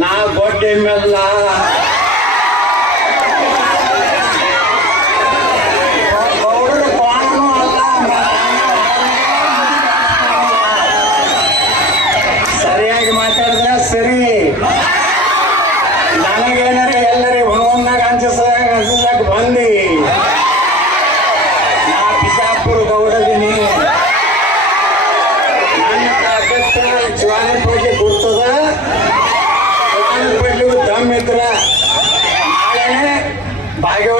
నా గొడ్డె మెల్లా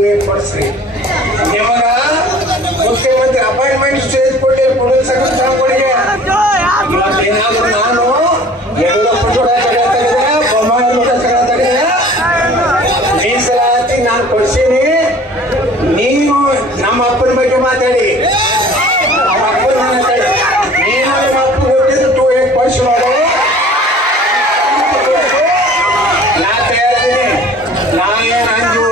a first rate. Never ಮುಖ್ಯಮಂತ್ರಿ ಅಪಾಯಿಂಟ್ಮೆಂಟ್ ಸ್ಟೇಜ್ ಕೊಟ್ಟು ಕೊಡೋದು ಸಕಲ ಸಾಂಬಳಿಗೆ ಇವತ್ತೇನಾದ್ರೂ ನಾನು ಎಲ್ಲ ಪುಟಗಳ ತೆಗೆದಿದೆ ಬಹುಮಾನ ಮಠ ತೆಗೆದಿದೆ ಮೀಸಲಾತಿ ನಾನು ಕೊಡ್ಸೀನಿ ನೀವು ನಮ್ಮ ಅಪ್ಪನ ಬಗ್ಗೆ ಮಾತಾಡಿ ನಮ್ಮ ಅಪ್ಪನ ಮಾತಾಡಿ ನೀನು ನಿಮ್ಮ ಅಪ್ಪ ಕೊಟ್ಟಿದ್ದು ಟೂ ಏಟ್ ಪರ್ಸ್ ಮಾಡು ನಾ ತಯಾರಿದ್ದೀನಿ ನಾ ಏನು ಅಂಜು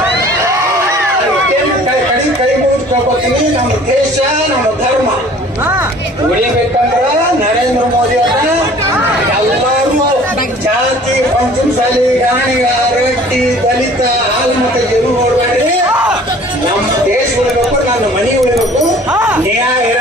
ಮಾಡ್ಕೋತೀನಿ ನಮ್ಮ ದೇಶ ನಮ್ಮ ಧರ್ಮ ಉಳಿಬೇಕಂದ್ರ ನರೇಂದ್ರ ಮೋದಿ ಅವರ ಎಲ್ಲರೂ ಜಾತಿ ಪಂಚಮಸಾಲಿ ಗಾಣಿ ರಟ್ಟಿ ದಲಿತ ಹಾಲು ಮತ್ತೆ ಜೀವ ನೋಡ್ಬೇಡ್ರಿ ನಮ್ಮ ದೇಶ ಉಳಿಬೇಕು ನನ್ನ ಮನೆ ಉಳಿಬೇಕು ನ್ಯಾಯ